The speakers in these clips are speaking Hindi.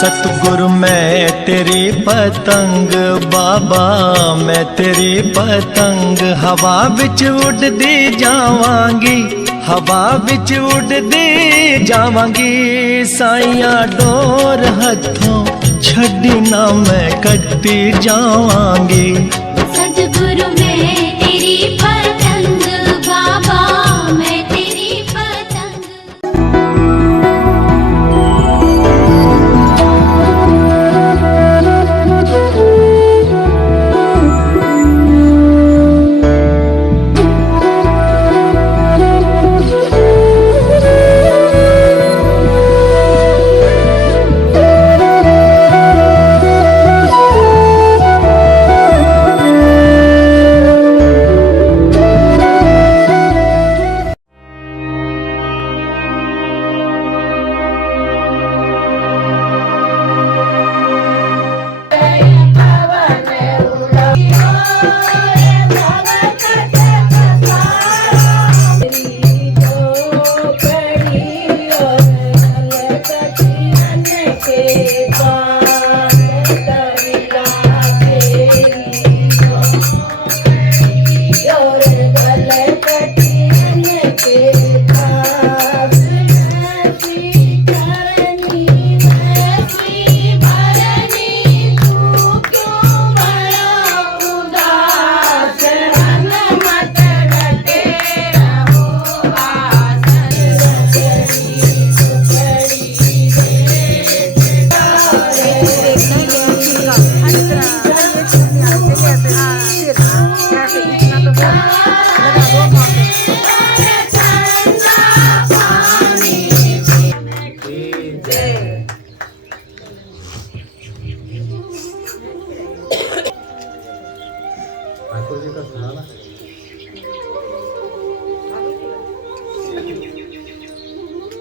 सतगुरु मैं तेरी पतंग बाबा मैं तेरी पतंग हवा बिच उड़दी जावांगी हवा बिच उड़दी जावांगी साइया डोर हथों छड़ी ना मैं कटती जावांगी। सतगुरु मैं तेरी पतंग बाबा मैं तेरी पतंग। ठाकुर जी का सुनाना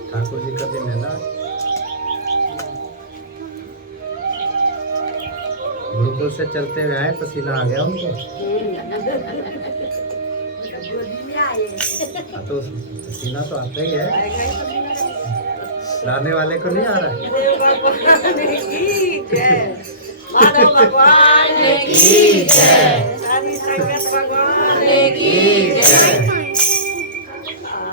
ठाकुर जी का दिन है ना। गुरुकुल से चलते हुए आए पसीना आ गया उनको। हाँ तो पसीना तो आता ही है लाने वाले को नहीं आ रहा है। माधव भगवान की जय सारी संगत भगवान की जय। आ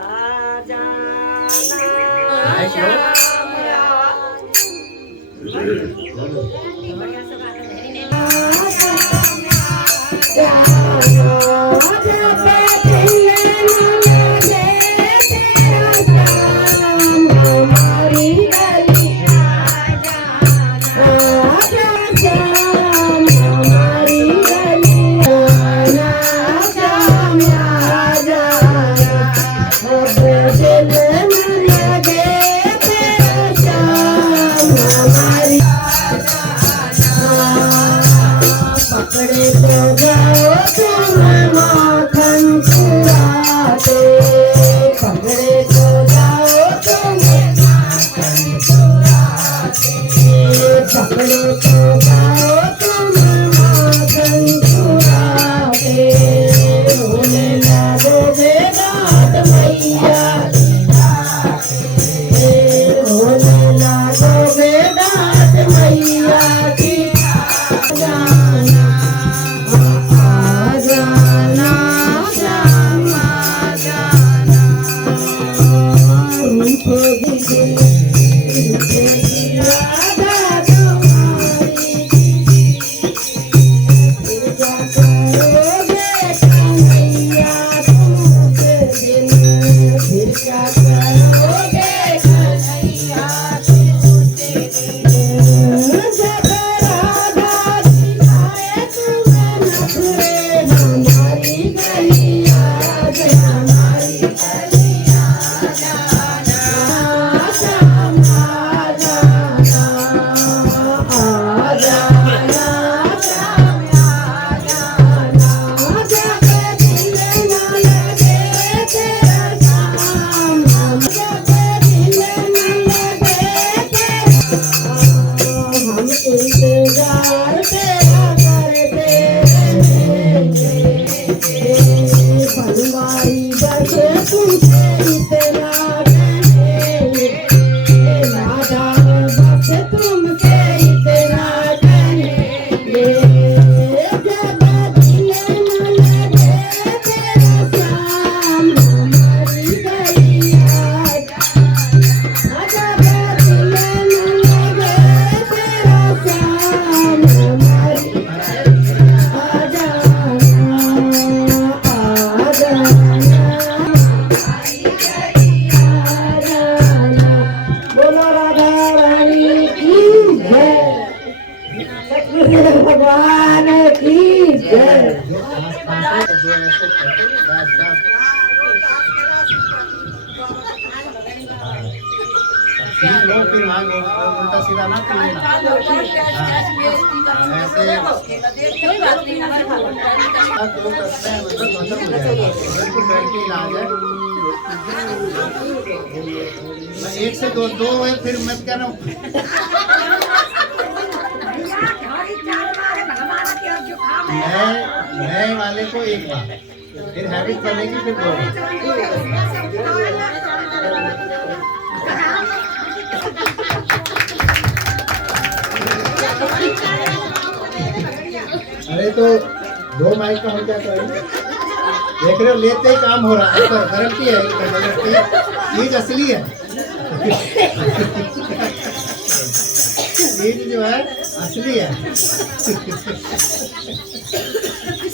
तुमसे सीख लो फिर वहाँ उल्टा सीधा ना कर लेना। कोई बात नहीं हमारे तो करते हैं मतलब खत्म हो जाएगा। बिल्कुल बैठ के इलाज है। मैं एक से दो है फिर मत कहना। नए वाले को एक बार फिर हैबिट बनेगी फिर 2 बार। अरे तो 2 माइक का हम क्या करेंगे? देख रहे हो लेते ही काम हो रहा है। गारंटी है चीज असली है। चीज जो है असली है।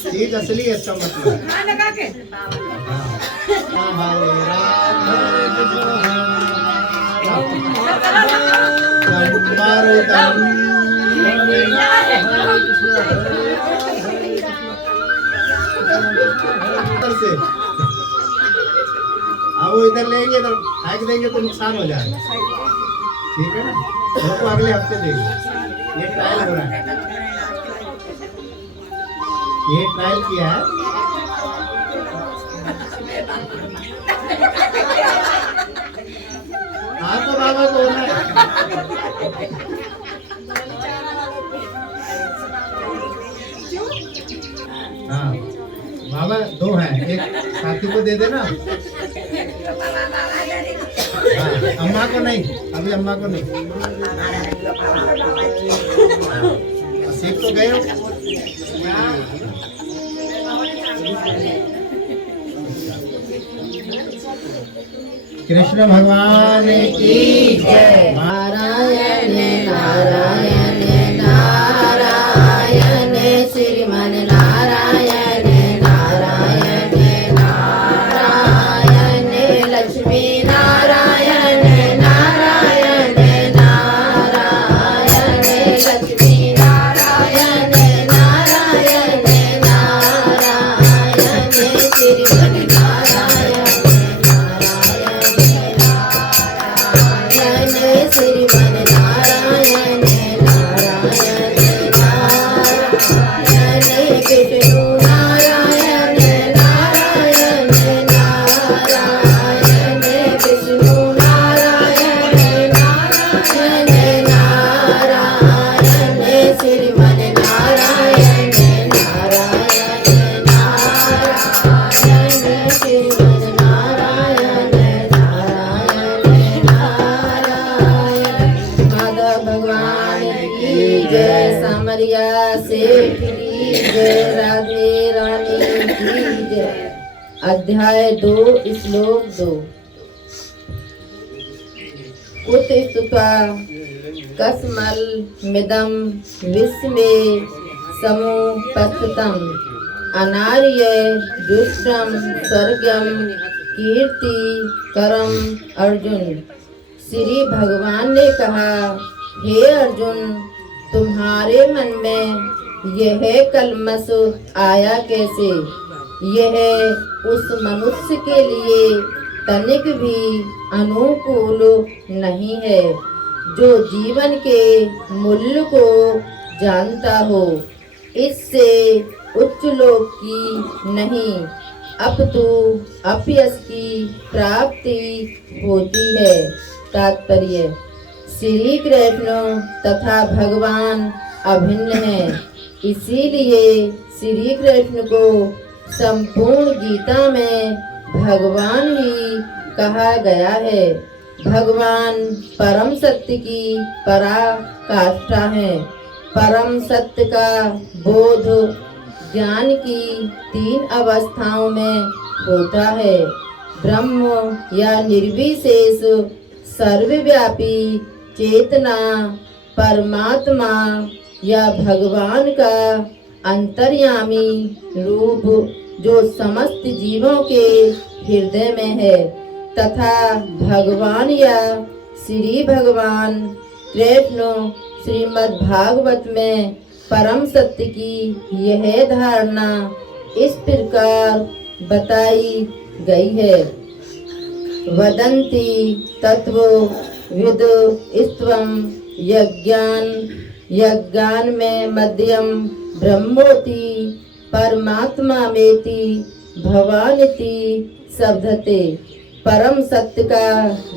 चीज असली है इसका मतलब। हरे राम से अब वो इधर लेंगे इधर फेंक देंगे तो नुकसान हो जाएगा। ठीक है ना? तो अगले हफ्ते देंगे। ये ट्रायल हो रहा है। ये ट्रायल किया है। हाँ तो बाबा को होना है। हाँ बाबा 2 हैं, एक साथी को दे देना। हाँ, अम्मा को नहीं, अभी अम्मा को नहीं। सीख तो गए हो। कृष्ण भगवान की जय। नारायण नारायण नारायण श्रीमन नारायण नारायण नारायण लक्ष्मी नारायण नारायण नारायण लक्ष्मी नारायण नारायण नारायण श्रीमन नारायण श्रीमन नारायण नारायण नारायण विष्णु नारायण नारायण नारायण विष्णु नारायण नारायण नारायण श्रीमन नारायण नारायण नारायण श्रीमन नारायण भगवान की जय। सामरिया सेठ की जय। राधे रानी की जय। अध्याय 2 श्लोक 2। उत्स्तुत्वा कस्मल मिदम विस्मे समुपस्थितम अनार्य दुष्टम स्वर्गम कीर्ति करम अर्जुन। श्री भगवान ने कहा, हे अर्जुन, तुम्हारे मन में यह कलमश आया कैसे? यह उस मनुष्य के लिए तनिक भी अनुकूल नहीं है जो जीवन के मूल्य को जानता हो। इससे उच्च लोक की नहीं अपितु अपयश की प्राप्ति होती है। तात्पर्य, श्री कृष्ण तथा भगवान अभिन्न हैं। इसीलिए श्री कृष्ण को संपूर्ण गीता में भगवान ही कहा गया है। भगवान परम सत्य की पराकाष्ठा है। परम सत्य का बोध ज्ञान की 3 अवस्थाओं में होता है। ब्रह्म या निर्विशेष सर्वव्यापी चेतना, परमात्मा या भगवान का अंतर्यामी रूप जो समस्त जीवों के हृदय में है, तथा भगवान या श्री भगवान कृष्ण श्रीमद् भागवत में परम सत्य की यह धारणा इस प्रकार बताई गई है। वदन्ति तत्व विद स्त्वम यज्ञान में मध्यम ब्रह्मोति परमात्मा मेति भवानिति शब्दते। परम सत्य का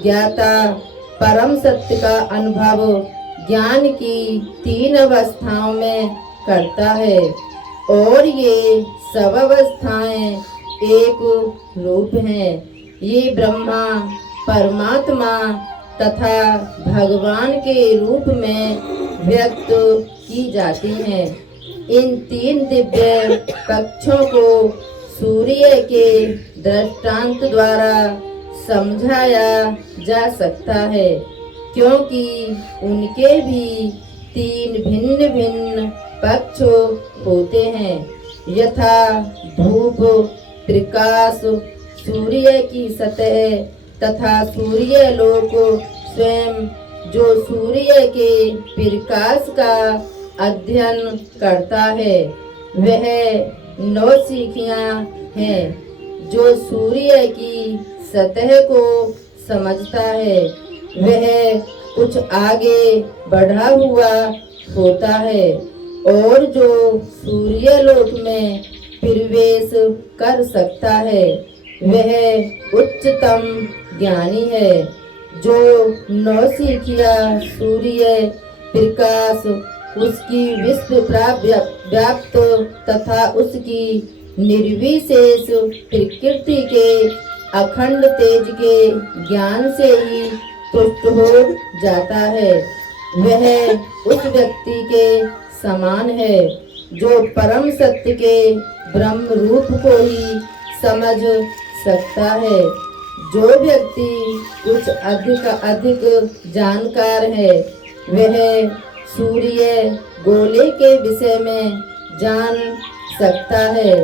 ज्ञाता परम सत्य का अनुभव ज्ञान की 3 अवस्थाओं में करता है और ये सब अवस्थाएं एक रूप हैं। ये ब्रह्मा परमात्मा तथा भगवान के रूप में व्यक्त की जाती हैं। इन 3 दिव्य पक्षों को सूर्य के दृष्टांत द्वारा समझाया जा सकता है, क्योंकि उनके भी 3 भिन्न भिन्न पक्ष होते हैं। यथा धूप प्रकाश सूर्य की सतह तथा सूर्य लोक स्वयं जो सूर्य के प्रकाश का अध्ययन करता है वह 9 सीखियां हैं। जो सूर्य की सतह को समझता है वह कुछ आगे बढ़ा हुआ होता है और जो सूर्य लोक में प्रवेश कर सकता है वह उच्चतम ज्ञानी है। जो 9 सीखियां सूर्य प्रकाश उसकी विश्व व्याप्त तथा उसकी निर्विशेष प्रकृति के अखंड तेज के ज्ञान से ही तुष्ट हो जाता है, वह उस व्यक्ति के समान है जो परम सत्य के ब्रह्म रूप को ही समझ सकता है। जो व्यक्ति कुछ अधिक जानकार है वह सूर्य गोले के विषय में जान सकता है,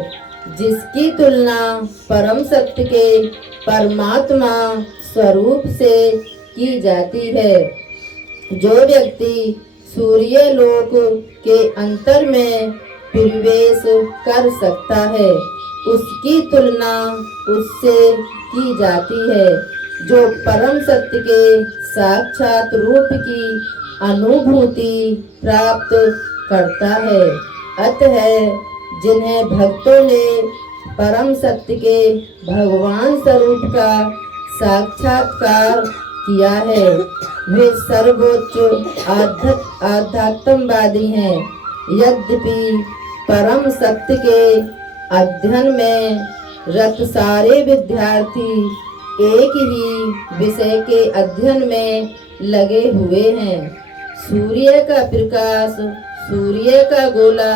जिसकी तुलना परम सत्य के परमात्मा स्वरूप से की जाती है। जो व्यक्ति सूर्य लोक के अंतर में प्रवेश कर सकता है उसकी तुलना उससे की जाती है जो परम सत्य के साक्षात रूप की अनुभूति प्राप्त करता है। अतः जिन्हें भक्तों ने परम सत्य के भगवान स्वरूप का साक्षात्कार किया है वे सर्वोच्च आध्यात्मवादी हैं। यद्यपि परम सत्य के अध्ययन में रत सारे विद्यार्थी एक ही विषय के अध्ययन में लगे हुए हैं। सूर्य का प्रकाश सूर्य का गोला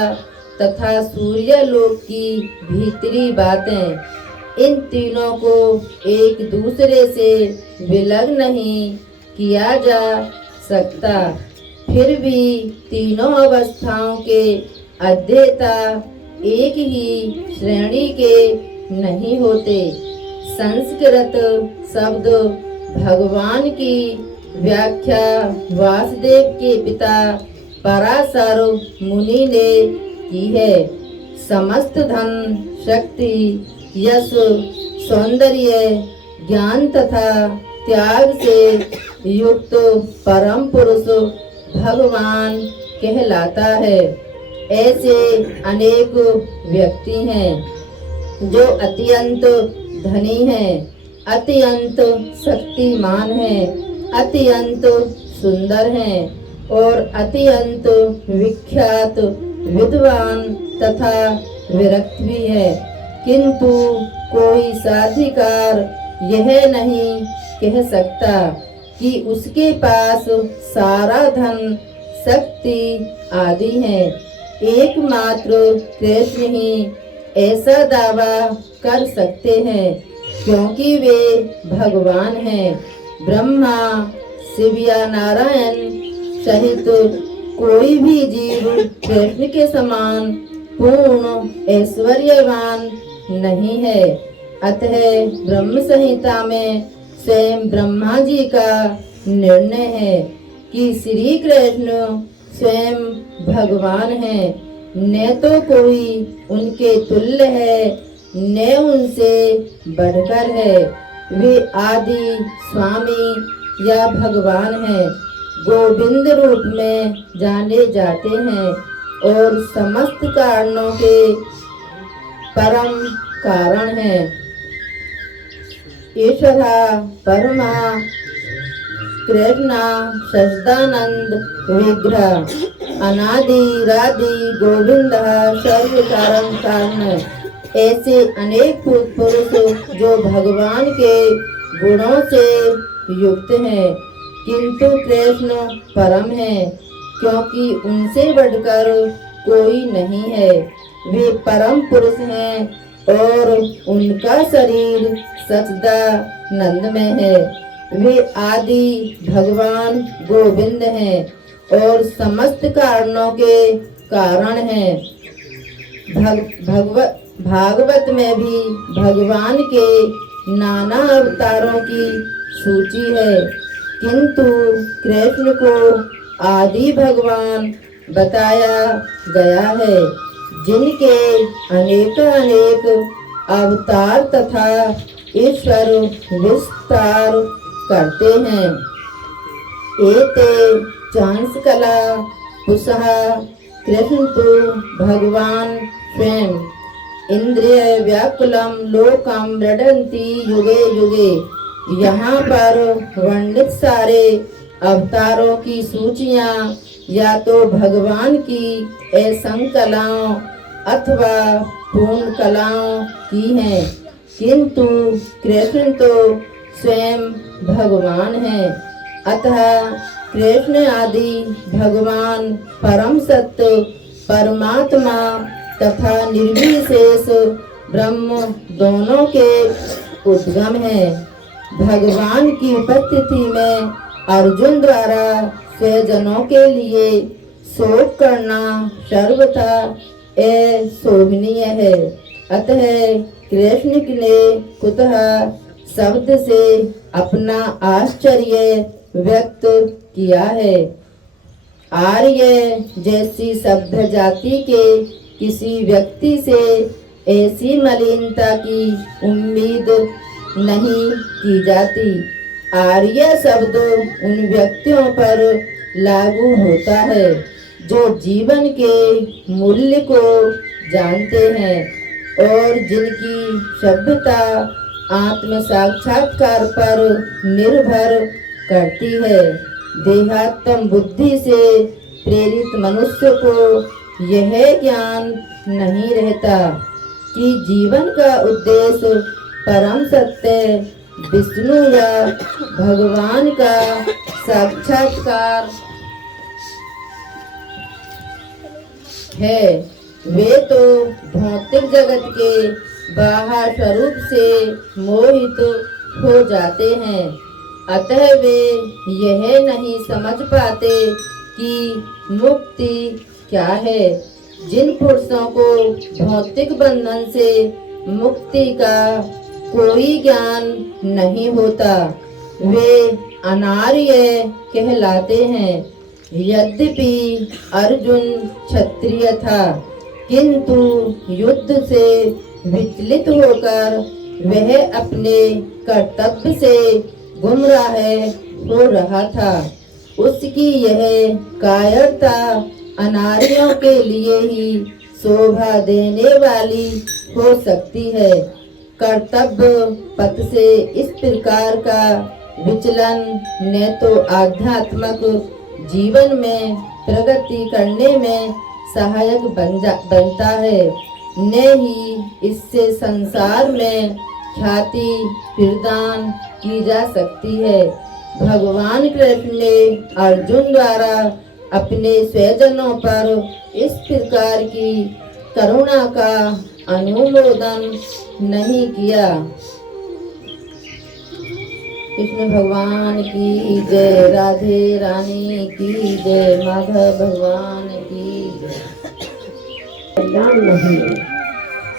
तथा सूर्य लोक की भीतरी बातें इन तीनों को एक दूसरे से विलग नहीं किया जा सकता। फिर भी तीनों अवस्थाओं के अध्येता एक ही श्रेणी के नहीं होते। संस्कृत शब्द भगवान की व्याख्या वासुदेव के पिता पराशर मुनि ने की है। समस्त धन शक्ति यश सौंदर्य ज्ञान तथा त्याग से युक्त परम पुरुष भगवान कहलाता है। ऐसे अनेक व्यक्ति हैं जो अत्यंत धनी हैं, अत्यंत शक्तिमान हैं, अत्यंत सुंदर हैं और अत्यंत विख्यात विद्वान तथा विरक्त भी है, किंतु कोई साधिकार यह नहीं कह सकता कि उसके पास सारा धन शक्ति आदि है। एकमात्र कृष्ण ही ऐसा दावा कर सकते हैं, क्योंकि वे भगवान हैं। ब्रह्मा शिव या नारायण सहित कोई भी जीव कृष्ण के समान पूर्ण ऐश्वर्यवान नहीं है। अतः ब्रह्म संहिता में स्वयं ब्रह्मा जी का निर्णय है कि श्री कृष्ण स्वयं भगवान हैं, न तो कोई उनके तुल्य है न उनसे बढ़कर है। वे आदि स्वामी या भगवान हैं, गोविंद रूप में जाने जाते हैं और समस्त कारणों के परम कारण हैं। ईश्वरा परमा कृष्णा सच्चिदानंद विग्रह अनादि रादि गोविंद सर्व कारण कारण। ऐसे अनेक पुरुष जो भगवान के गुणों से युक्त हैं, किंतु कृष्ण परम है, क्योंकि उनसे बढ़कर कोई नहीं है। वे परम पुरुष हैं और उनका शरीर सच्चिदानंदमय है। वे आदि भगवान गोविंद हैं और समस्त कारणों के कारण हैं। भागवत में भी भगवान के नाना अवतारों की सूची है, किंतु कृष्ण को आदि भगवान बताया गया है, जिनके अनेक अवतार तथा ईश्वर विस्तार करते हैं। एते चांस कला पुसः कृष्ण तो भगवान स्वयं इंद्रिय व्याकुलम लोकम रडंती युगे युगे। यहाँ पर वर्णित सारे अवतारों की सूचियाँ या तो भगवान की असंग कलाओं अथवा पूर्ण कलाओं की हैं, किंतु कृष्ण तो स्वयं भगवान हैं। अतः कृष्ण आदि भगवान परम सत्य परमात्मा तथा निर्विशेष ब्रह्म दोनों के उद्गम हैं। भगवान की उपस्थिति में अर्जुन द्वारा स्वजनों के लिए शोक करना सर्वथा अशोभनीय है। अतः कृष्ण ने कुतः शब्द से अपना आश्चर्य व्यक्त किया है। आर्य जैसी सभ्य जाति के किसी व्यक्ति से ऐसी मलिनता की उम्मीद नहीं की जाती। आर्य शब्द उन व्यक्तियों पर लागू होता है जो जीवन के मूल्य को जानते हैं और जिनकी सभ्यता आत्म साक्षात्कार पर निर्भर करती है। देहात्म बुद्धि से प्रेरित मनुष्य को यह ज्ञान नहीं रहता कि जीवन का उद्देश्य परम सत्य विष्णु या भगवान का साक्षात्कार है। वे तो भौतिक जगत के बाहर स्वरूप से मोहित हो जाते हैं। अतः वे यह नहीं समझ पाते कि मुक्ति क्या है। जिन पुरुषों को भौतिक बंधन से मुक्ति का कोई ज्ञान नहीं होता, वे अनार्य कहलाते हैं। यद्यपि अर्जुन क्षत्रिय था, किंतु युद्ध से विचलित होकर वह अपने कर्तव्य से गुमराह हो रहा था। उसकी यह कायरता अनार्यों के लिए ही शोभा देने वाली हो सकती है। कर्तव्य पथ से इस प्रकार का विचलन न तो आध्यात्मिक जीवन में प्रगति करने में सहायक बनता है, न ही इससे संसार में ख्याति प्रदान की जा सकती है। भगवान कृष्ण ने अर्जुन द्वारा अपने स्वजनों पर इस प्रकार की करुणा का अनुमोदन नहीं किया। कृष्ण भगवान की जय, राधे रानी की जय, माधव भगवान की जय। कल्याण नहीं है,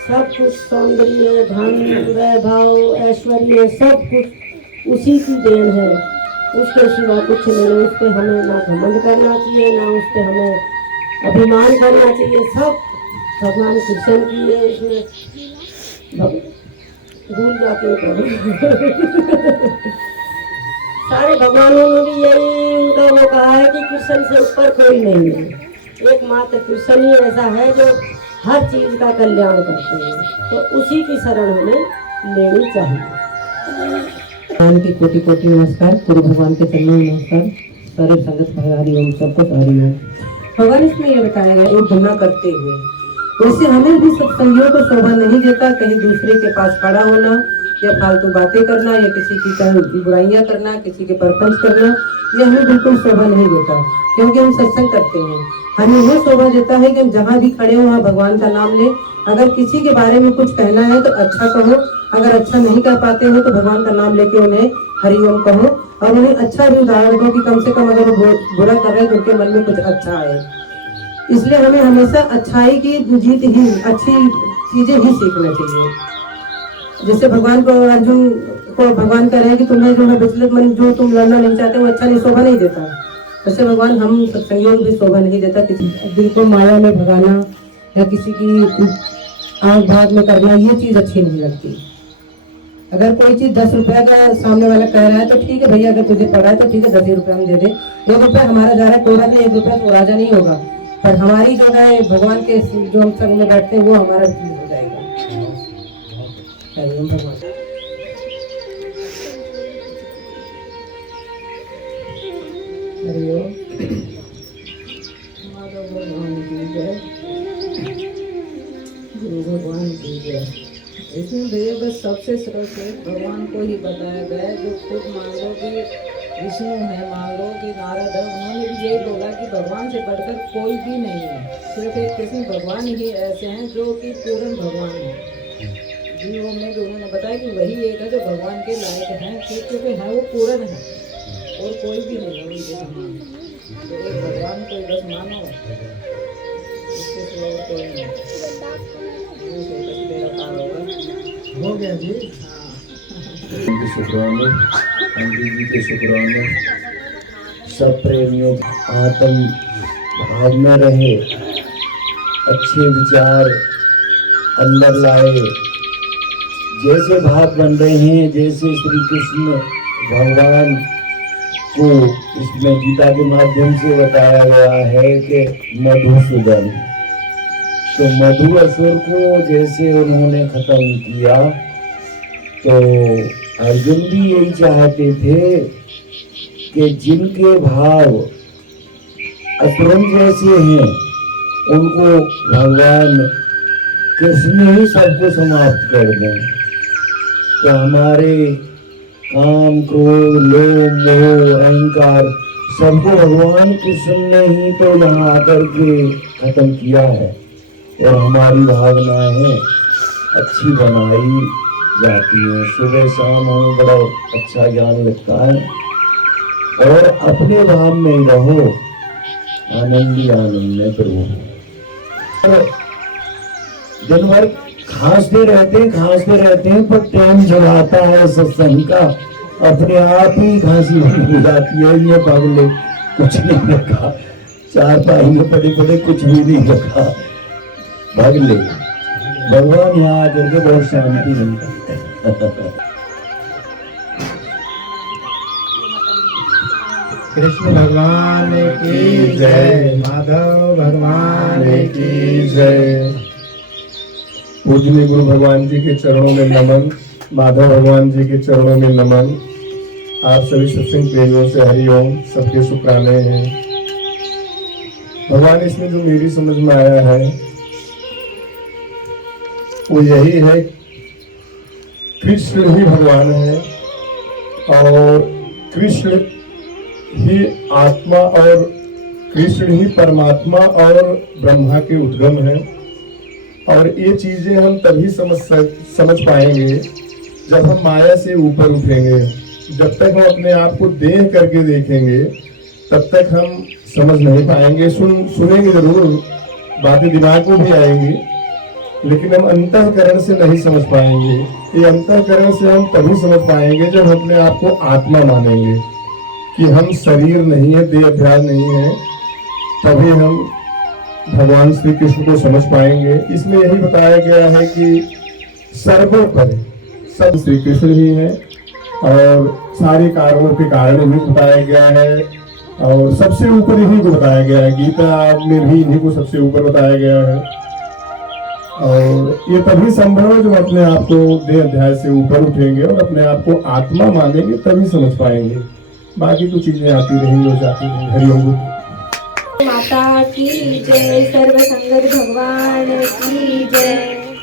सब कुछ सौंदर्य धन वैभव ऐश्वर्य सब कुछ उसी की देन है, उसके सिवा कुछ नहीं। उस पर हमें ना घमंड करना चाहिए, ना उस पर हमें अभिमान करना चाहिए। सब भगवान कृष्ण की है। इसमें भूल जाते हो सारे भगवानों ने भी यही उनका वो कहा है कि कृष्ण से ऊपर कोई नहीं है, एकमात्र कृष्ण ही ऐसा है जो हर चीज का कल्याण करते हैं, तो उसी की शरण हमें लेनी चाहिए। भगवान की कोटि कोटि नमस्कार, गुरु भगवान के चरणों में नमस्कार, सारे संगत हरि ओम, सबको हरि ओम। भगवान इसमें ये बताया गया एक गुना करते हुए, वैसे हमें भी सत्संगियों को शोभा नहीं देता कहीं दूसरे के पास खड़ा होना या फालतू बातें करना या किसी की चाहे बुराइयां करना, किसी के परपंच करना, ये हमें बिल्कुल शोभा नहीं देता, क्योंकि हम सत्संग करते हैं। हमें यह शोभा देता है कि हम जहाँ भी खड़े हो वहाँ भगवान का नाम ले। अगर किसी के बारे में कुछ कहना है तो अच्छा कहो, अगर अच्छा नहीं कह पाते हो तो भगवान का नाम लेके उन्हें हरिओम कहो, और उन्हें अच्छा भी उदाहरण दो कि कम से कम अगर वो बुरा कर रहे हैं तो उनके मन में कुछ अच्छा आए। इसलिए हमें हमेशा अच्छाई की जीत ही, अच्छी चीजें ही सीखना चाहिए। जैसे भगवान को अर्जुन को भगवान कह रहे हैं कि तुम्हें जो है विचलित मन जो तुम लड़ना नहीं चाहते वो अच्छा नहीं, शोभा नहीं देता, वैसे भगवान हम सत्संगियों को भी शोभा नहीं देता। किसी दिल को माया में भगाना या किसी की आंख भाग में करना, ये चीज अच्छी नहीं लगती। अगर कोई चीज 10 रुपया का सामने वाला कह रहा है तो ठीक है भैया, अगर तुझे पड़ा है तो ठीक है 10 रुपया हम दे दे, 1 रुपया हमारा जा रहा है, कोई बात नहीं, 1 रुपया तो राजा नहीं होगा, पर हमारी जो है भगवान के जो हम संग में बैठते हैं वो हमारा चीज हो जाएगा। हरिओम भगवान। हरिओम। माधव भगवान की जय, गुरु भगवान की जय। इसमें भैया बस सबसे श्रेष्ठ भगवान को ही बताया गया है, जो खुद मान लो कि विष्णु है, मान लो कि नारद है, उन्होंने भी यही बोला कि भगवान से बढ़कर कोई भी नहीं है, सिर्फ एक कृष्ण भगवान ही ऐसे हैं जो कि पूर्ण भगवान है। जीवों में भी उन्होंने बताया कि वही एक है जो भगवान के लायक है, क्योंकि है वो पूर्ण है और कोई भी नहीं है उनके समान। तो एक भगवान को बस मानो, उसके सिवा और कोई नहीं। हो गया जी। उनके शुक्राने, अंकित जी के शुक्राने, सब प्रेमियों आत्म भाव में रहे, अच्छे विचार अंदर लाए, जैसे भाव बन रहे हैं, जैसे श्री कृष्ण भगवान को इसमें गीता के माध्यम से बताया गया है कि मधुसूदन, तो मधु असुर को जैसे उन्होंने खत्म किया, तो अर्जुन भी यही चाहते थे कि जिनके भाव असुरन जैसे हैं उनको भगवान कृष्ण ही सबको समाप्त कर दें। तो हमारे काम, क्रोध, लोभ, मोह, अहंकार सबको भगवान कृष्ण ने ही तो यहाँ आकर के खत्म किया है, और हमारी भावनाएं अच्छी बनाई जाती हैं। सुबह शाम हमें बड़ा अच्छा ज्ञान लगता है, और अपने भाव में ही रहो, आनंद ही आनंद में प्रभु। दिन भर खांसते रहते हैं, पर टाइम जब आता है सत्संग का अपने आप ही खांसी बंद हो जाती है। ये पागले कुछ नहीं रखा, चारपाई में पड़े पड़े कुछ भी नहीं रखा, भाग ले। भगवान यहाँ आकर के बहुत शांति मिलता है। कृष्ण भगवान की जय, माधव भगवान की जय। पूजनीय गुरु भगवान जी के चरणों में नमन, माधव भगवान जी के चरणों में नमन। आप सभी सत्संग प्रेमियों से हरिओम, सबके शुक्राने हैं। भगवान इसमें जो मेरी समझ में आया है वो यही है, कृष्ण ही भगवान है और कृष्ण ही आत्मा और कृष्ण ही परमात्मा और ब्रह्मा के उद्गम है। और ये चीजें हम तभी समझ पाएंगे जब हम माया से ऊपर उठेंगे। जब तक हम अपने आप को देह करके देखेंगे तब तक हम समझ नहीं पाएंगे। सुनेंगे जरूर, बातें दिमाग को भी आएंगी, लेकिन हम अंतःकरण से नहीं समझ पाएंगे। ये अंतःकरण से हम तभी समझ पाएंगे जब हम अपने आप को आत्मा मानेंगे कि हम शरीर नहीं है, देह अध्यास नहीं है, तभी हम भगवान श्री कृष्ण को समझ पाएंगे। इसमें यही बताया गया है कि सर्वोपरि सब श्री कृष्ण ही है और सारे कारणों के कारण इन्हीं को बताया गया है और सबसे ऊपर इन्हीं को बताया गया है। गीता में भी इन्हीं को सबसे ऊपर बताया गया है और ये तभी संभव है जब अपने आप को देह अध्याय से ऊपर उठेंगे और अपने आप को आत्मा मानेंगे, तभी समझ पाएंगे। बाकी तो चीजें आती रहेंगी और जाती रहेंगी। हरिओम। माता की जय, सर्व संगत भगवान की जय,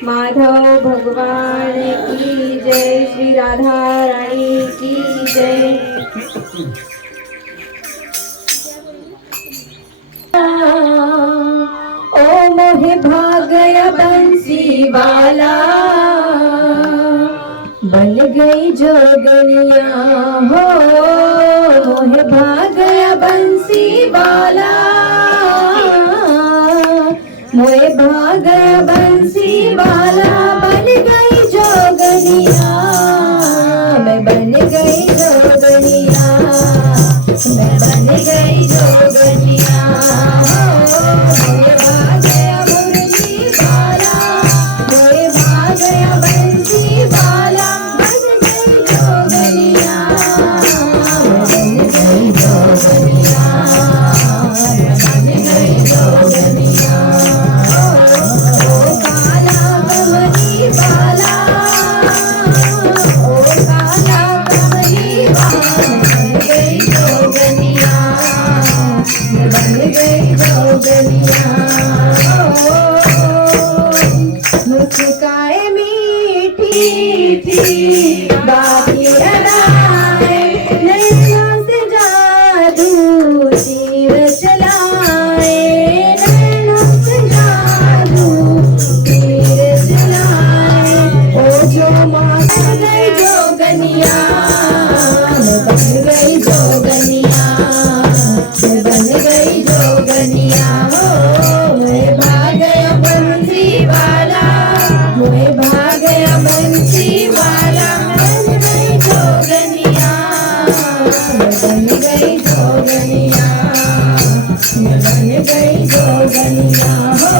माधव भगवान की जय, श्री राधा रानी की जय। ओ मोहे भाग गया बंसी वाला, बन गई जोगनिया हो, मोहे भाग गया बंसी वाला, मोहे भाग गया बंसी वाला, बन गई जोगनिया, मैं बन गई जोगनिया, मैं बन गई जोगनिया, मोहे भाग गया मुरली वाला, मोहे भाग गया बंसी वाला, बन गई जोगनिया, मैं बन गई जोगनिया, मैं बन गई जोगनिया। ओ काला कमली वाला, ओ काला कमली वाला, बन गई जोगनिया, मैं बन गई जोगनिया। मुस्काए मीठी थी बाकी अदाए, नैना से जादू तीर चलाए, नैना से जादू तीर चलाए, ओ जो माँ बन गई जोगनिया, मैं बन गई जोगनिया, मैं बन गई जोगनिया, हो मैं भाग गया बंसी वाला, मैं भाग गया बंसी वाला, बन गई जोगनिया, मैं बन गई जोगनिया, मैं बन गई जोगनिया, हो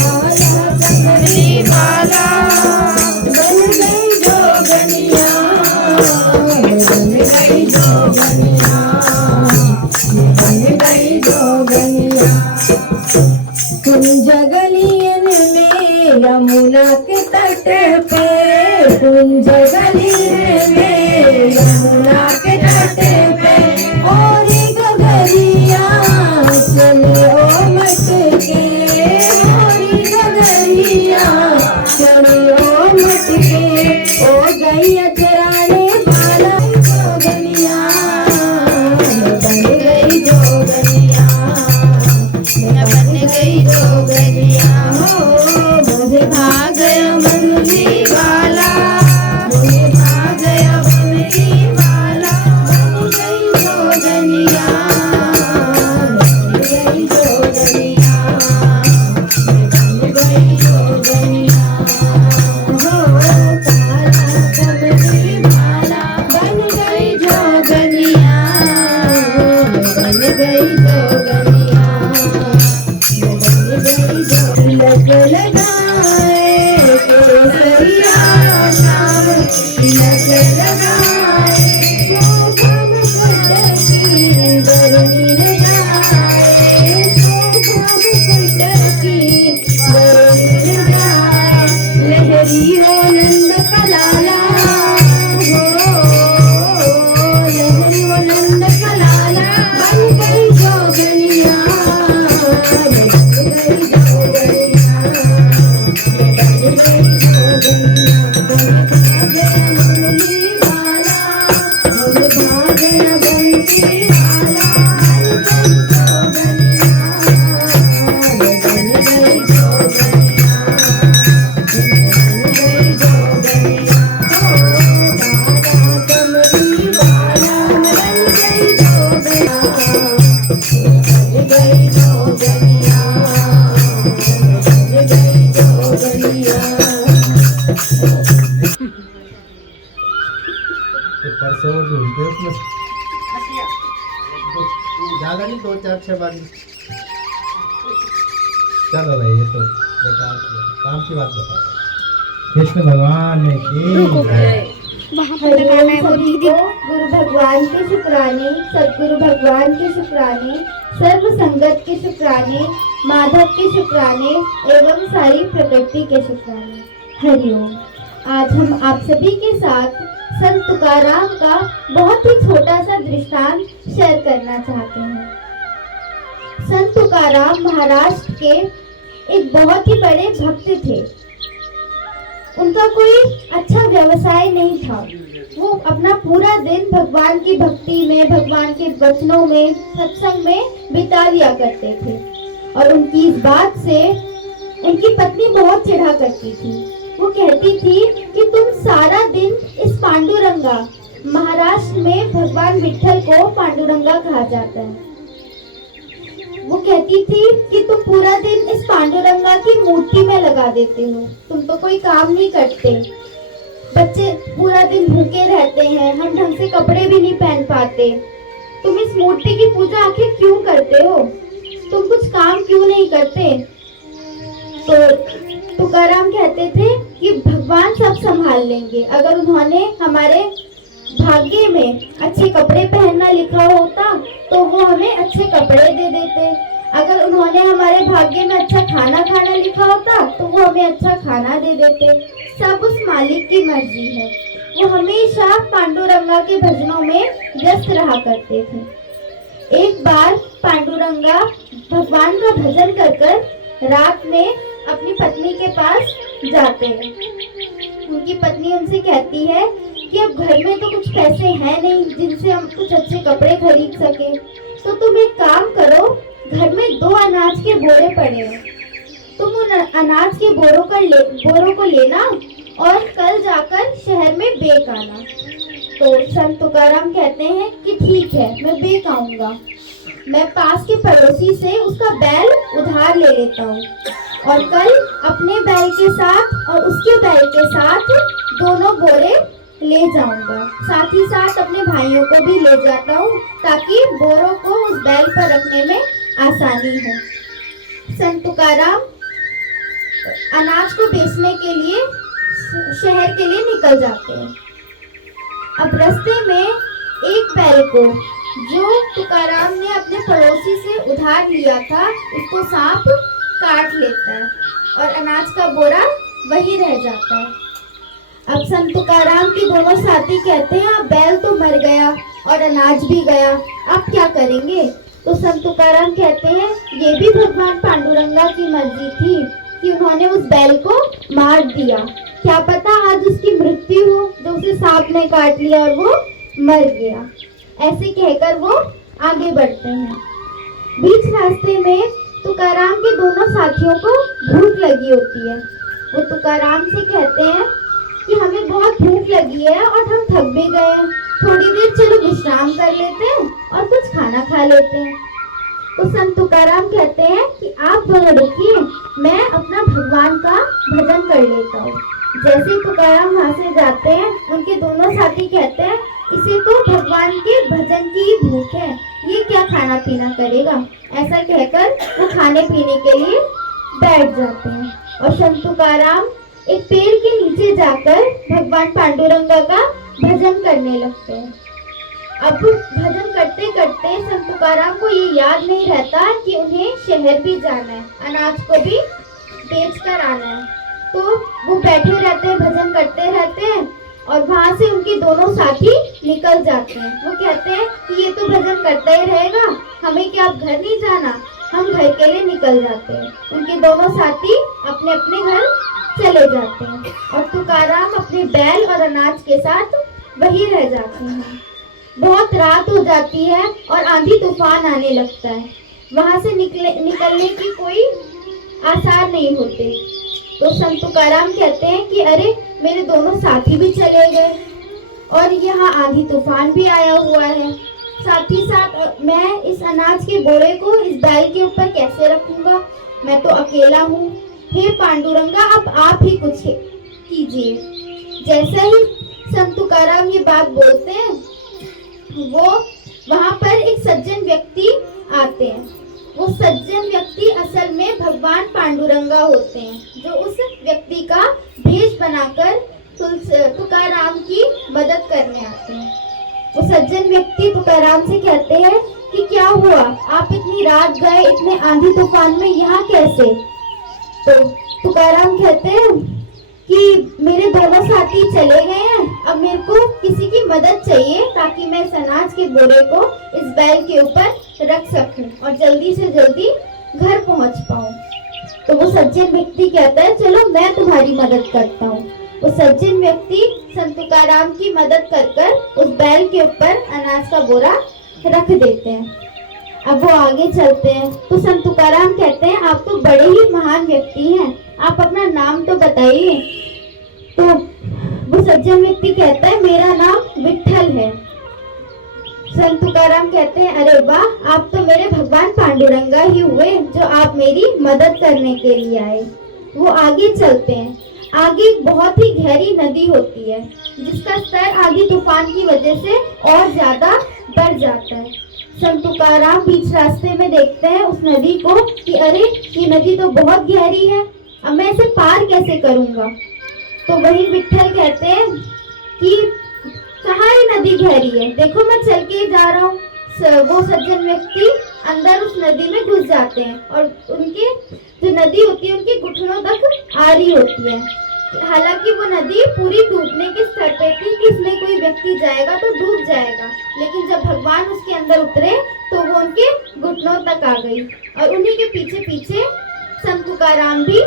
काला कमली वाला, बन गई जोगनिया, मैं बन गई जोगनिया, मैं बन गई जोगनिया। कुंज गलियन में यमुना के तट पे, कुंज गलियन में यमुना के तट पे, और गगरिया चले ओ मटके, और गगरिया चले ओ मटके, ओ गई अचराने वाला जोगनिया, मैं बन गई जोगनिया, मैं बन गई जोगनिया, हो मुझे भाग गया मुरली वाला, मुझे भाग गया मुरली वाला, बन गई जोगनिया, बन गई जोगनिया, बन गई जोगनिया, हो काला कमली वाला, बन गई जोगनिया, बन गई जोगनिया, तिलक लगाए केसरिया श्याम, तिलक लगाए शोभम फटकी बरनी लगाए, शोभम फटकी बरनी लगाए, लहरी हो नंद कलाला, हो लहरी हो नंद कलाला, बन गई जोगनिया, ज्यादा नहीं, 2 4 6 बार। चलो भाई, ये तो बेकार किया, काम की बात बता। कृष्ण भगवान की वहाँ पर लगाना है वो दीदी भगवान के शुक्राने, सदगुरु भगवान के शुक्राने, सर्व संगत के शुक्राने, माधव के शुक्राने एवं सारी प्रकृति के शुक्राने। हरिओम। आज हम आप सभी के साथ संत तुकाराम का बहुत ही छोटा सा दृष्टांत शेयर करना चाहते हैं। संत तुकाराम महाराष्ट्र के एक बहुत ही बड़े भक्त थे। उनका कोई अच्छा व्यवसाय नहीं था। वो अपना पूरा दिन भगवान की भक्ति में, भगवान के वचनों में, सत्संग में बिता लिया करते थे। और उनकी इस बात से उनकी पत्नी बहुत चिढ़ा करती थी। वो कहती थी कि तुम सारा दिन इस पांडुरंगा, महाराष्ट्र में भगवान विठल को पांडुरंगा कहा जाता है, वो कहती थी कि तुम पूरा दिन इस पांडुरंगा की मूर्ति में लगा देते हो, तुम तो कोई काम नहीं करते, बच्चे पूरा दिन भूखे रहते हैं, हम ढंग से कपड़े भी नहीं पहन पाते, तुम इस मूर्ति की पूजा आखिर क्यों करते हो, तुम कुछ काम क्यों नहीं करते। तो तुकाराम कहते थे कि भगवान सब संभाल लेंगे। अगर उन्होंने हमारे भाग्य में अच्छे कपड़े पहनना लिखा होता तो वो हमें अच्छे कपड़े दे देते। अगर उन्होंने हमारे भाग्य में अच्छा खाना खाना लिखा होता तो वो हमें अच्छा खाना दे देते। सब उस मालिक की मर्जी है। वो हमेशा पांडुरंगा के भजनों में व्यस्त रहा करते थे। एक बार पांडुरंगा भगवान का भजन कर रात में अपनी पत्नी के पास जाते हैं। उनकी पत्नी उनसे कहती है कि अब घर में तो कुछ पैसे हैं नहीं जिनसे हम कुछ अच्छे कपड़े खरीद सके, तो तुम एक काम करो, घर में 2 अनाज के बोरे पड़े हैं, तुम उन अनाज के बोरों को लेना और कल जाकर शहर में बेच आना। तो संत तुकाराम कहते हैं कि ठीक है, मैं बेच आऊंगा। मैं पास के पड़ोसी से उसका बैल उधार ले लेता हूँ और कल अपने बैल के साथ और उसके बैल के साथ दोनों बोरे ले जाऊंगा। साथ ही साथ अपने भाइयों को भी ले जाता हूँ ताकि बोरों को उस बैल पर रखने में आसानी हो। संत तुकाराम अनाज को बेचने के लिए शहर के लिए निकल जाते हैं। अब रास्ते में एक बैल को जो तुकाराम ने अपने पड़ोसी से उधार लिया था उसको सांप काट लेता है और अनाज का बोरा वही रह जाता है। अब संत तुकाराम के दोनों साथी कहते हैं अब बैल तो मर गया और अनाज भी गया, अब क्या करेंगे। तो संत तुकाराम कहते हैं ये भी भगवान पांडुरंगा की मर्जी थी कि उन्होंने उस बैल को मार दिया, क्या पता आज उसकी मृत्यु हो जो उसे सांप ने काट लिया और वो मर गया। ऐसे कहकर वो आगे बढ़ते हैं। बीच रास्ते में तुकाराम के दोनों साथियों को भूख लगी होती है। वो तुकाराम से कहते हैं कि हमें बहुत भूख लगी है और हम थक भी गए हैं, थोड़ी देर चलो विश्राम कर लेते हैं और कुछ खाना खा लेते हैं। तो संत तुकाराम कहते हैं कि आप दोनों रुकिए, मैं अपना भगवान का भजन कर लेता हूँ। जैसे तुकाराम वहाँ से जाते हैं उनके दोनों साथी कहते हैं इसे तो भगवान के भजन की भूख है, ये क्या खाना पीना करेगा। ऐसा कहकर वो खाने पीने के लिए बैठ जाते हैं और संत तुकाराम एक पेड़ के नीचे जाकर भगवान पांडुरंगा का भजन करने लगते हैं। अब भजन करते करते संत तुकाराम को ये याद नहीं रहता कि उन्हें शहर भी जाना है, अनाज को भी बेच कर आना है। तो वो बैठे रहते हैं, भजन करते रहते हैं और वहाँ से उनके दोनों साथी निकल जाते हैं। वो कहते हैं कि ये तो भजन करता ही रहेगा, हमें क्या अब घर नहीं जाना, हम घर के लिए निकल जाते हैं। उनके दोनों साथी अपने अपने घर चले जाते हैं और तुकाराम अपने बैल और अनाज के साथ वहीं रह जाते हैं। बहुत रात हो जाती है और आंधी तूफान आने लगता है। वहाँ से निकलने की कोई आसार नहीं होते। तो संत तुकाराम कहते हैं कि अरे मेरे दोनों साथी भी चले गए और यहाँ आंधी तूफान भी आया हुआ है, साथ ही साथ मैं इस अनाज के बोरे को इस बैल के ऊपर कैसे रखूंगा, मैं तो अकेला हूँ। हे पांडुरंगा अब आप ही कुछ कीजिए। जैसे ही संत तुकाराम ये बात बोलते हैं वो वहाँ पर एक सज्जन व्यक्ति आते हैं। वो सज्जन व्यक्ति असल में भगवान पांडुरंगा होते हैं जो उस व्यक्ति का भेष बनाकर तुकाराम की मदद करने आते हैं। वो सज्जन व्यक्ति तुकाराम से कहते हैं कि क्या हुआ, आप इतनी रात गए इतने आंधी तूफान में यहाँ कैसे? तो तुकाराम कहते हैं कि मेरे दोनों साथी चले गए हैं, अब मेरे को किसी की मदद चाहिए ताकि मैं इस अनाज के बोरे को इस बैल के ऊपर रख सकूं और जल्दी से जल्दी घर पहुंच पाऊं। तो वो सज्जन व्यक्ति कहता है चलो मैं तुम्हारी मदद करता हूँ। वो सज्जन व्यक्ति संत तुकाराम की मदद कर उस बैल के ऊपर अनाज का बोरा रख देते हैं। अब वो आगे चलते हैं तो संत तुकाराम कहते हैं आप तो बड़े ही महान व्यक्ति हैं, आप अपना नाम तो बताइए। तो वो सज्जन व्यक्ति कहता है मेरा नाम विट्ठल है। संत तुकाराम कहते हैं अरे वाह, आप तो मेरे भगवान पांडुरंगा ही हुए जो आप मेरी मदद करने के लिए आए। वो आगे चलते हैं, आगे बहुत ही गहरी नदी होती है जिसका स्तर आगे तूफान की वजह से और ज्यादा बढ़ जाता है। संत तुकाराम बीच रास्ते में देखते हैं उस नदी को कि अरे ये नदी तो बहुत गहरी है, अब मैं इसे पार कैसे करूंगा? तो वही विट्ठल कहते हैं कि कहाँ ये नदी गहरी है, देखो मैं चल के जा रहा हूँ। वो सज्जन व्यक्ति अंदर उस नदी में घुस जाते हैं और उनके जो नदी होती है उनके घुटनों तक आ रही होती है। हालांकि वो नदी पूरी डूबने के स्तर पे थी कि इसमें कोई व्यक्ति जाएगा तो डूब जाएगा, लेकिन जब भगवान उसके अंदर उतरे तो वो उनके घुटनों तक आ गई और उन्हीं के पीछे पीछे संत तुकाराम भी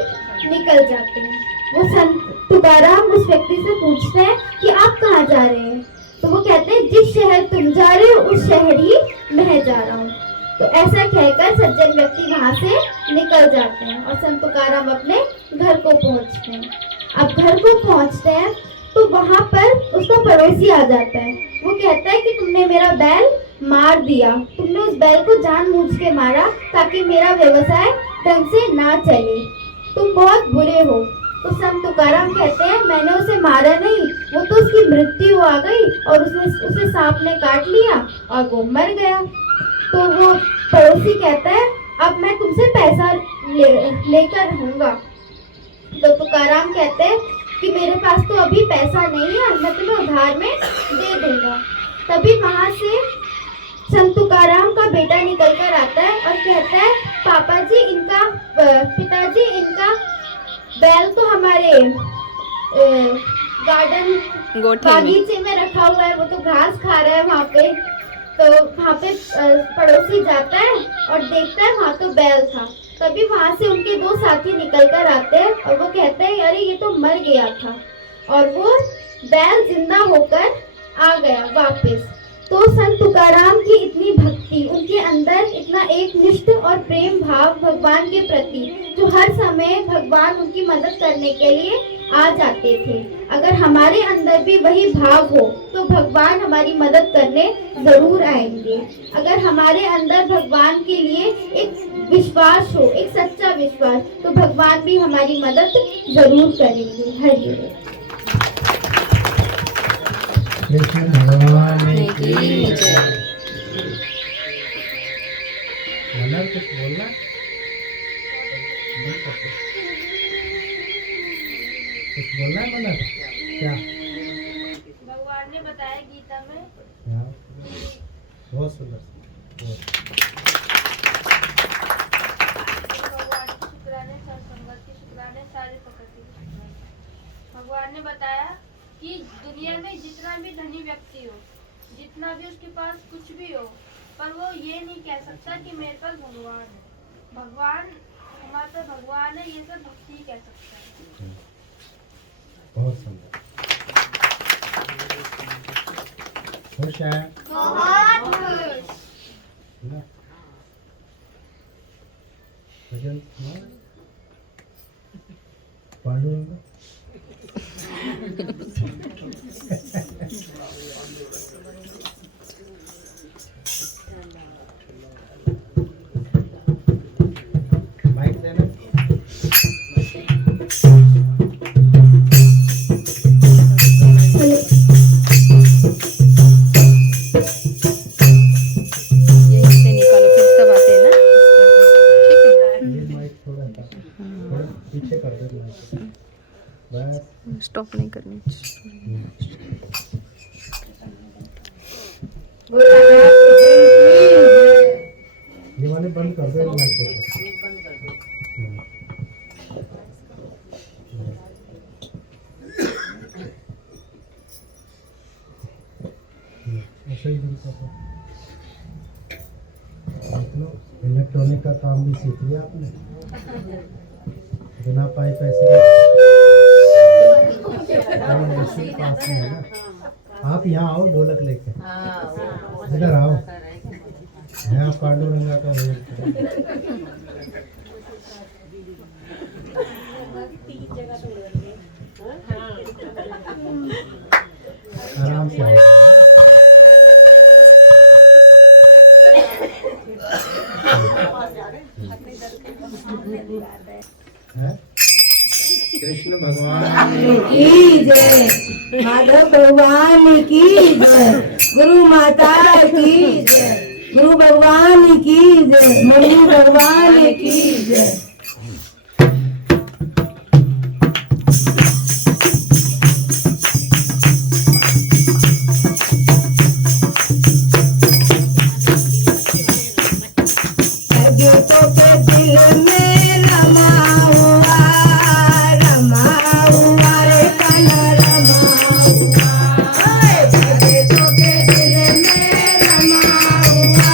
निकल जाते हैं। वो संत तुकाराम उस व्यक्ति से पूछते हैं कि आप कहाँ जा रहे हैं? तो वो कहते हैं जिस शहर तुम जा रहे हो उस शहर ही मैं जा रहा हूँ। तो ऐसा कहकर सज्जन व्यक्ति वहाँ से निकल जाते हैं और संत तुकाराम अपने घर को पहुँचते हैं। अब घर को पहुँचते हैं तो वहाँ पर उसका पड़ोसी आ जाता है। वो कहता है कि तुमने मेरा बैल मार दिया, तुमने उस बैल को जानबूझ के मारा ताकि मेरा व्यवसाय ढंग से ना चले, तुम बहुत बुरे हो। तो संत तुकाराम कहते हैं मैंने उसे मारा नहीं, वो तो उसकी मृत्यु आ गई और उसे सांप ने काट लिया और वो मर गया। तो वो पड़ोसी कहता है अब मैं तुमसे पैसा लेकर रहूंगा। तो तुकाराम कहते हैं कि मेरे पास तो अभी पैसा नहीं है, मैं तुम्हें उधार में दे दूंगा। तभी वहाँ से संत तुकाराम का बेटा निकल कर आता है और कहता है पापा जी इनका पिताजी इनका बैल तो हमारे गार्डन बागीचे में रखा हुआ है, वो तो घास खा रहा है वहाँ पे। तो वहाँ पे पड़ोसी जाता है और देखता है वहाँ तो बैल था। तभी वहाँ से उनके दो साथी निकल कर आते हैं और वो कहते हैं अरे ये तो मर गया था, और वो बैल जिंदा होकर आ गया वापस। तो संत तुकाराम की इतनी भक्ति, उनके अंदर इतना एक निष्ठ और प्रेम भाव भगवान के प्रति, जो हर समय भगवान उनकी मदद करने के लिए आ जाते थे। अगर हमारे अंदर भी वही भाव हो तो भगवान हमारी मदद करने जरूर आएंगे। अगर हमारे अंदर भगवान के लिए एक विश्वास हो, एक सच्चा विश्वास, तो भगवान भी हमारी मदद जरूर करेंगे। हरि बोल। कृष्ण भगवान की जय। मनर कुछ बोलना? कुछ बोलना है मनर? क्या भगवान ने बताया गीता में? बहुत सुंदर। भगवान ने बताया कि दुनिया में जितना भी धनी व्यक्ति हो, जितना भी उसके पास कुछ भी हो, पर वो ये नहीं कह सकता कि मेरे पास भगवान है। भगवान हमारे पास भगवान है, ये सब भक्ति ही कह सकता है। बहुत सुंदर। खुश है? बहुत खुश। भजन पांडुरंग माइक देना। निकालो फिर सब आते हैं ना, ये माइक थोड़ा पीछे कर दो बस। स्टॉप नहीं करनी। ये वाले बंद कर दो इलेक्ट्रॉनिक का काम भी सीख लिया आपने बिना पाई पैसे पास में है ना। आप यहाँ आओ ढोलक लेके इधर आओ यहाँ पांडुरंगा का आराम से आओ। कृष्ण भगवान की जय, माधव भगवान की जय, गुरु माता की जय, गुरु भगवान की जय, मणि भगवान की जय। भगतों के दिल में रमा हुआ रे कान्हा रमा हुआ। भगतों के दिल में रमा हुआ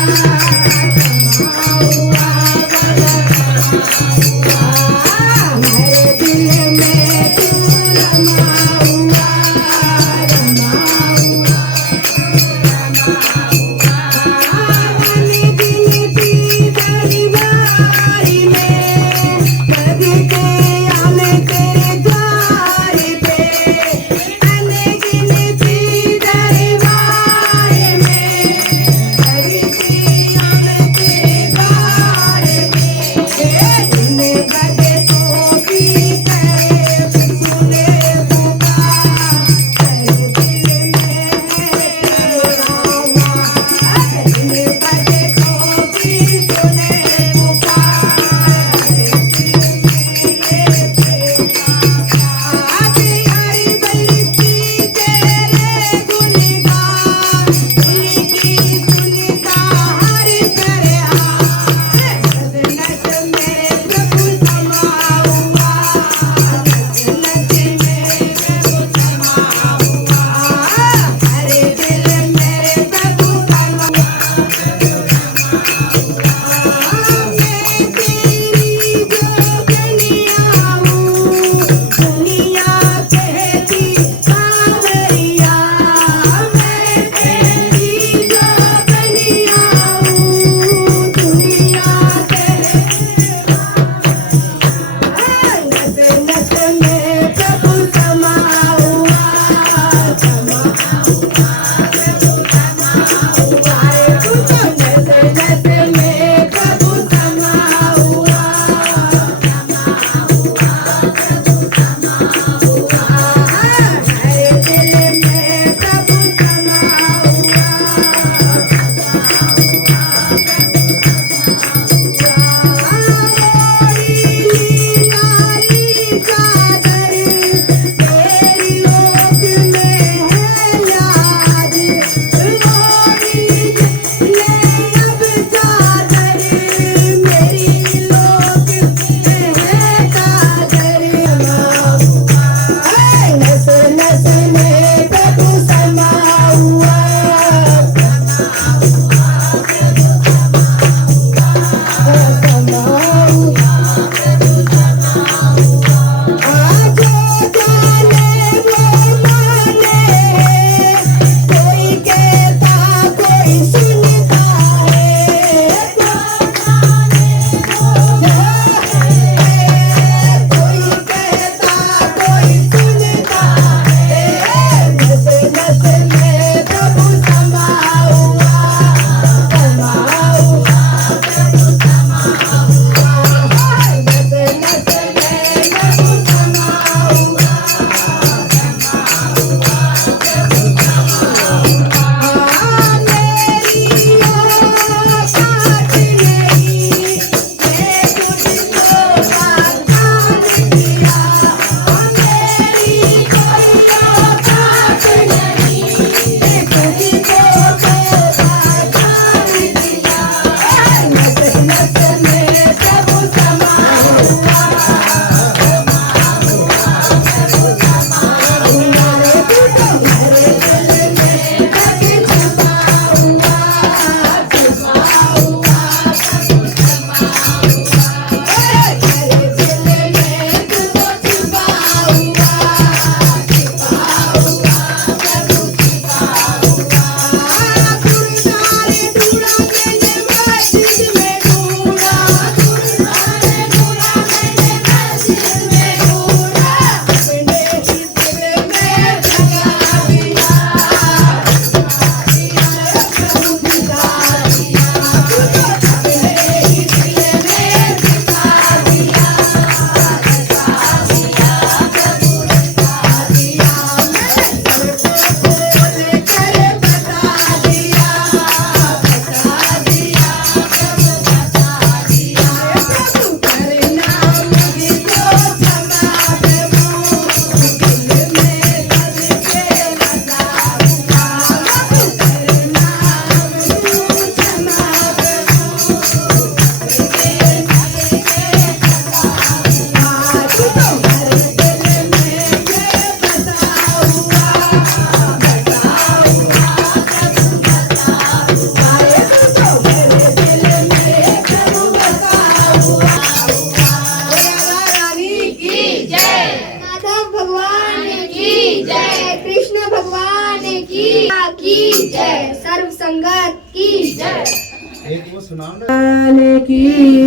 संगत की जय। एक वो सुनाओ ना। भगवान की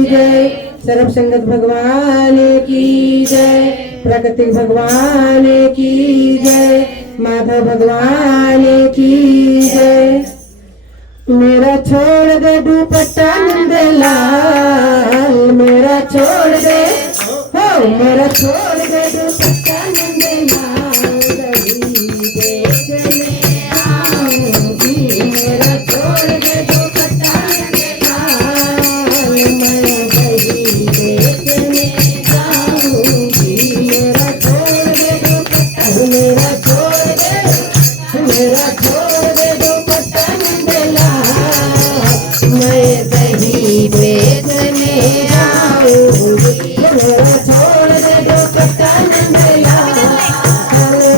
जय, सर्व संगत भगवान की जय, प्रकृति भगवान की जय, माधव भगवान की जय। मेरा छोड़ दे दुपट्टा नंदलाल, मेरा छोड़ दे, हो मेरा छोड़ दे दुपट्टा नंदलाल, दही बेचने आऊंगी, मेरा छोड़ दे दुपट्टा नंदलाल, मैं दही बेचने जाऊंगी, मेरा छोड़ दे दुपट्टा, मेरा छोड़ दे दुपट्टा नंदलाल, मैं दही बेचने जाऊंगी, मेरा छोड़ दे दुपट्टा नंदलाल,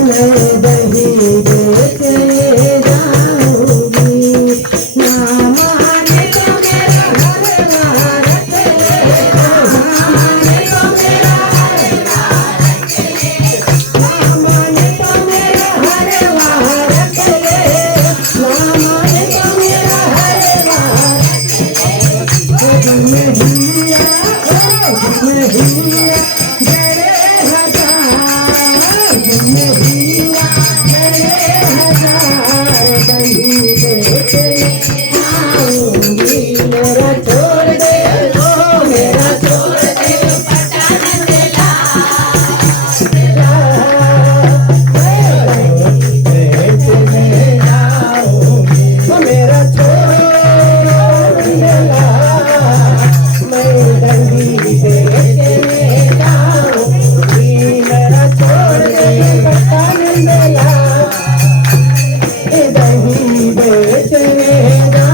मैं दही बेचने जाऊंगी। ना माने तो मेरा हर वार चले, ना माने तो मेरा हर वार चले, ना माने तो मेरा हर वार चले, ना माने तो मेरा हर वार चले। जिसमें हिया, जिसमें हिया जड़े हजार, जिसमें हिया जड़े हजार, दही बेचने आऊंगी, मेरा छोड़ दे, ओ मेरा छोड़ दे दुपट्टा बेचने जाऊंगी, मेरा छोड़ दे, मैं दही बेचने जाऊंगी, मेरा छोड़ दे दुपट्टा नंदलाल, दही बेचने जाऊंगी।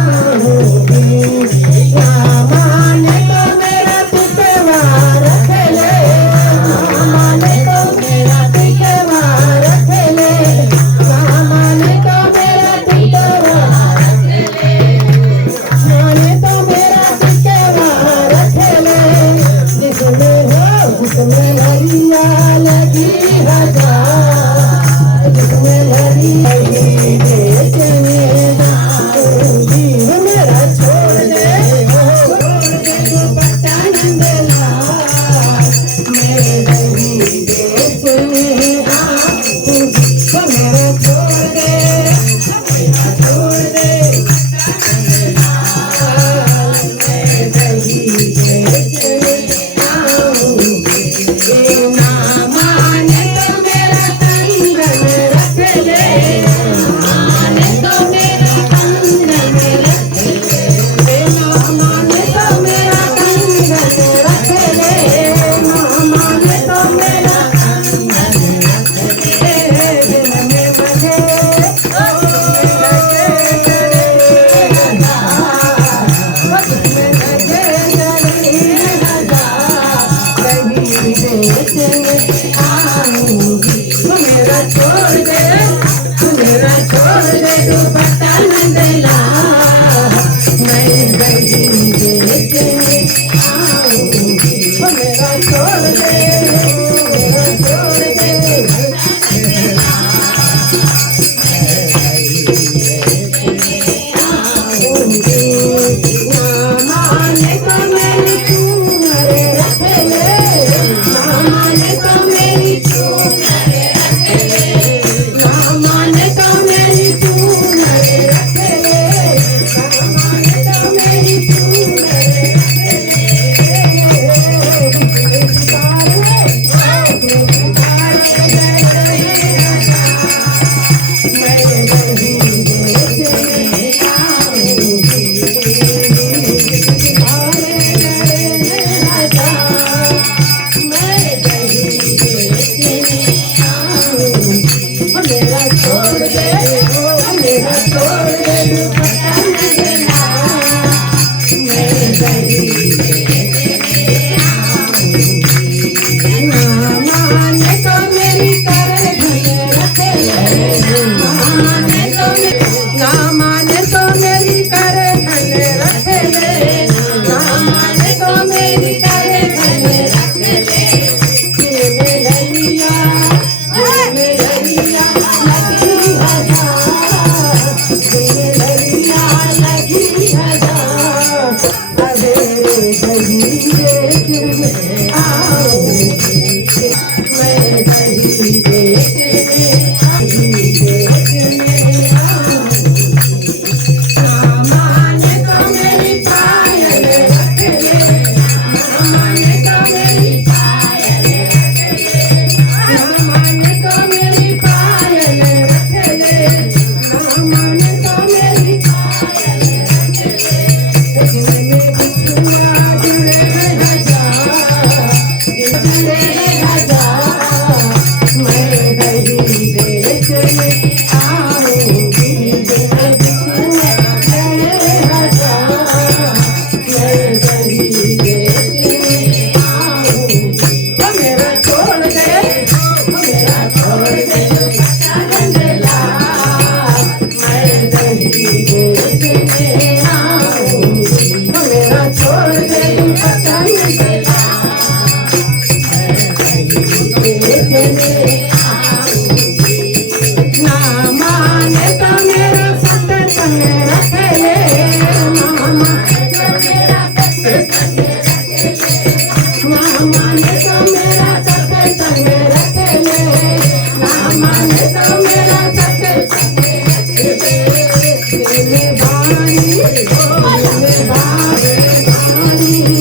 आऊंगी, मेरा छोड़ दे पतंग चला, ना माने तो मेरा सत्संग रख ले, ना माने तो मेरा सत्संग रख ले, ना माने तो मेरा सत्संग रख ले, ना माने तो मेरा सत्संग रख ले, मेरे भाई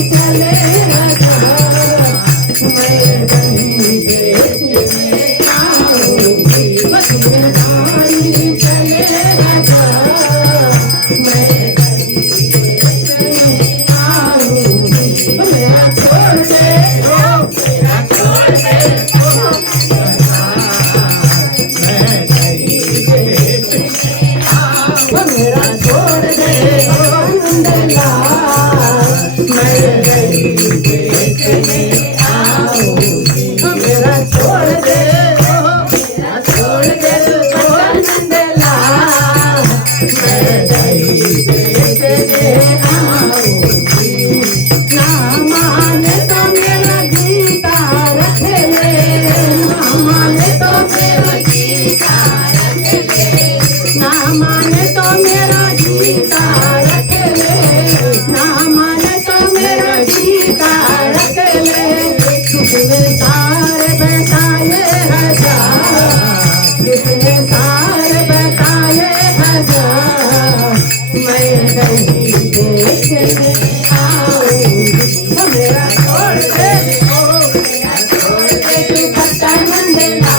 चले रखा, मैं कहीं देश में आऊंगी, मेरे भाई चले रखा, मैं कहीं देश में आऊंगी, मेरा छोड़ दे, मेरा छोड़ दे, मैं कहीं देश में मेरा छोड़ दे नंदला, मैं कहीं देश में आऊंगी, मेरा छोड़ दे नंदला, मैं कहीं देश में आऊंगी, ना माने तो मेरा गीता रख ले, ना माने तो मेरा गीता रख ले, ना माने तो मेरा गीता रख ले, ना माने तो मेरा गीता रख ले, किसने सार बताए हजार, किसने सार बताए हजार, मैं कहीं देश में आऊंगी, मेरा छोड़ दे तू पत्ता मंडला,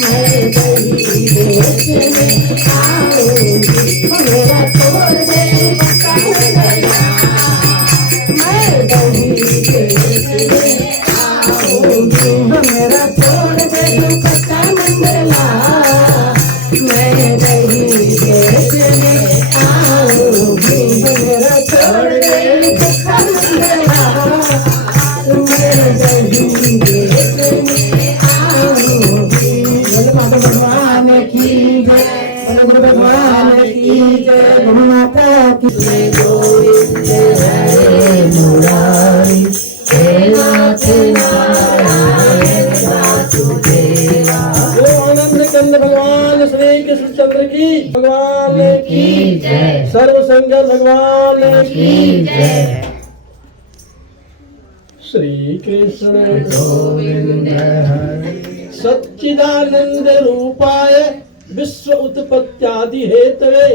मैं कहीं देश में आऊंगी, मेरा छोड़ दे पत्ता मंडला, मैं कहीं देश में आऊंगी, मेरा छोड़ दे तू पत्ता मंडला, मैं कहीं देश में आऊंगी, मेरा छोड़ दे पत्ता मंडला, मैं कहीं देश में आऊंगी, बोले माता भगवान की जय, बोले गुरु भगवान की जय, गुरु माता की जय, गोविंद हरे मुरारी, हे नाथ नारायण वासुदेवा, ओ आनंद कंद भगवान श्री कृष्ण चंद्र की भगवान की जय, सर्व संगत भगवान की जय, श्री कृष्ण गोविंद हरे, सच्चिदानंद रूपाय विश्व उत्पत्त्यादि हेतवे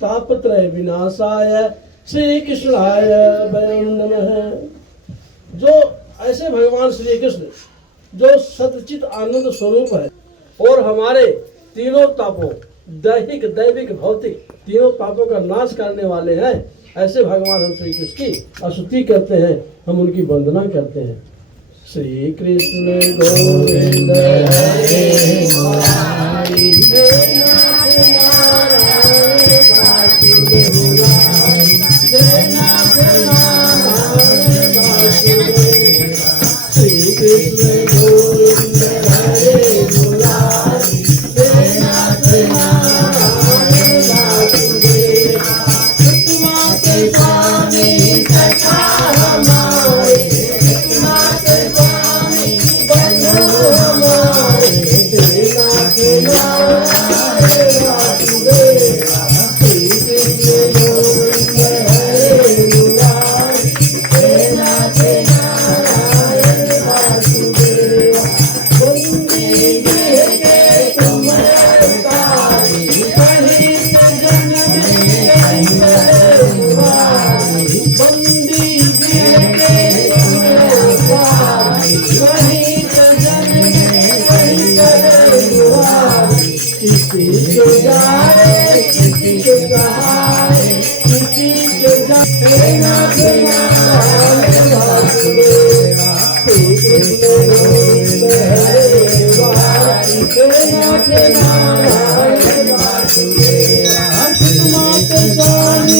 तापत्रय विनाशाय श्री कृष्णाय वयं नमः। जो ऐसे भगवान श्री कृष्ण जो सच्चित आनंद स्वरूप है और हमारे तीनों तापों दैहिक दैविक भौतिक तीनों पापों का नाश करने वाले हैं, ऐसे भगवान हम श्री कृष्ण की स्तुति करते हैं, हम उनकी वंदना करते हैं। श्री कृष्ण गोविंद हरे मुरारी, हे नाथ नारायण वासुदेव, हे नाथ नारायण वासुदेव, श्री कृष्ण गोविंद हरे मुरारी, हे नाथ नारायण वासुदेव, माते स्वामी सखा हमारे, माते स्वामी बंधु हमारे, हे नाथ नारायण वासुदेव, श्री कृष्ण गोविंद हरे मुरारी, हे नाथ नारायण वासुदेव, बंदी गृह के तुम अवतारी, कहीं जन्म बंदी गृह के तुम अवतारी, कहीं जन्म किसी के जाए किसी के सहाय, किसी के जाए नाथ नारायण वासुदेवा, श्री कृष्ण गोविंद हरे मुरारी, हे नाथ नारायण वासुदेवा, माते स्वामी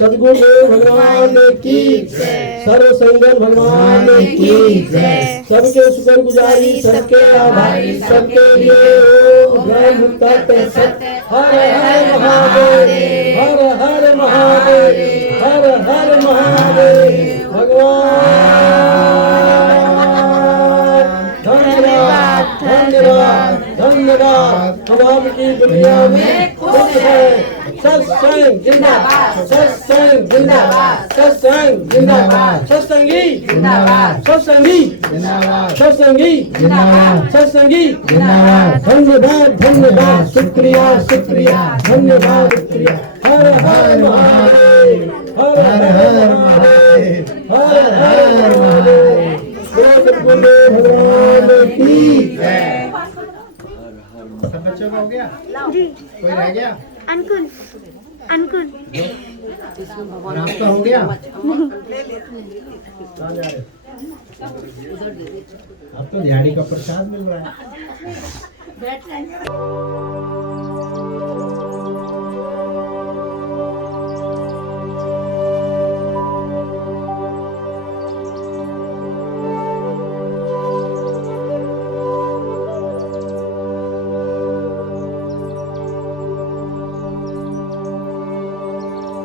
सदगुरु भगवान की सर्व संगम भगवान की सबके शुक्र गुजारी सबके आभारी सबके लिए ओम ब्रह्म तत्व सत्य हर हर महादेव हर हर महादेव हर हर महादेव भगवान धन्यवाद धन्यवाद धन्यवाद। हम आपकी दुनिया में खुश है। सत्संग जिंदाबाद, सत्संग जिंदाबाद, सत्संग जिंदाबाद, सत्संगी जिंदाबाद, सत्संगी जिंदाबाद, सत्संगी जिंदाबाद, सत्संगी जिंदाबाद। धन्यवाद धन्यवाद, शुक्रिया शुक्रिया, धन्यवाद शुक्रिया। हर हर महादेव, हर हर महादेव, हर हर महादेव। सदगुरु भगवान की जय। सब बच्चों का हो गया? कोई रह गया? अंकुल अंकुल और आपका हो गया? कहाँ जा रहे? अब तो दिहाड़ी का प्रसाद मिल रहा है।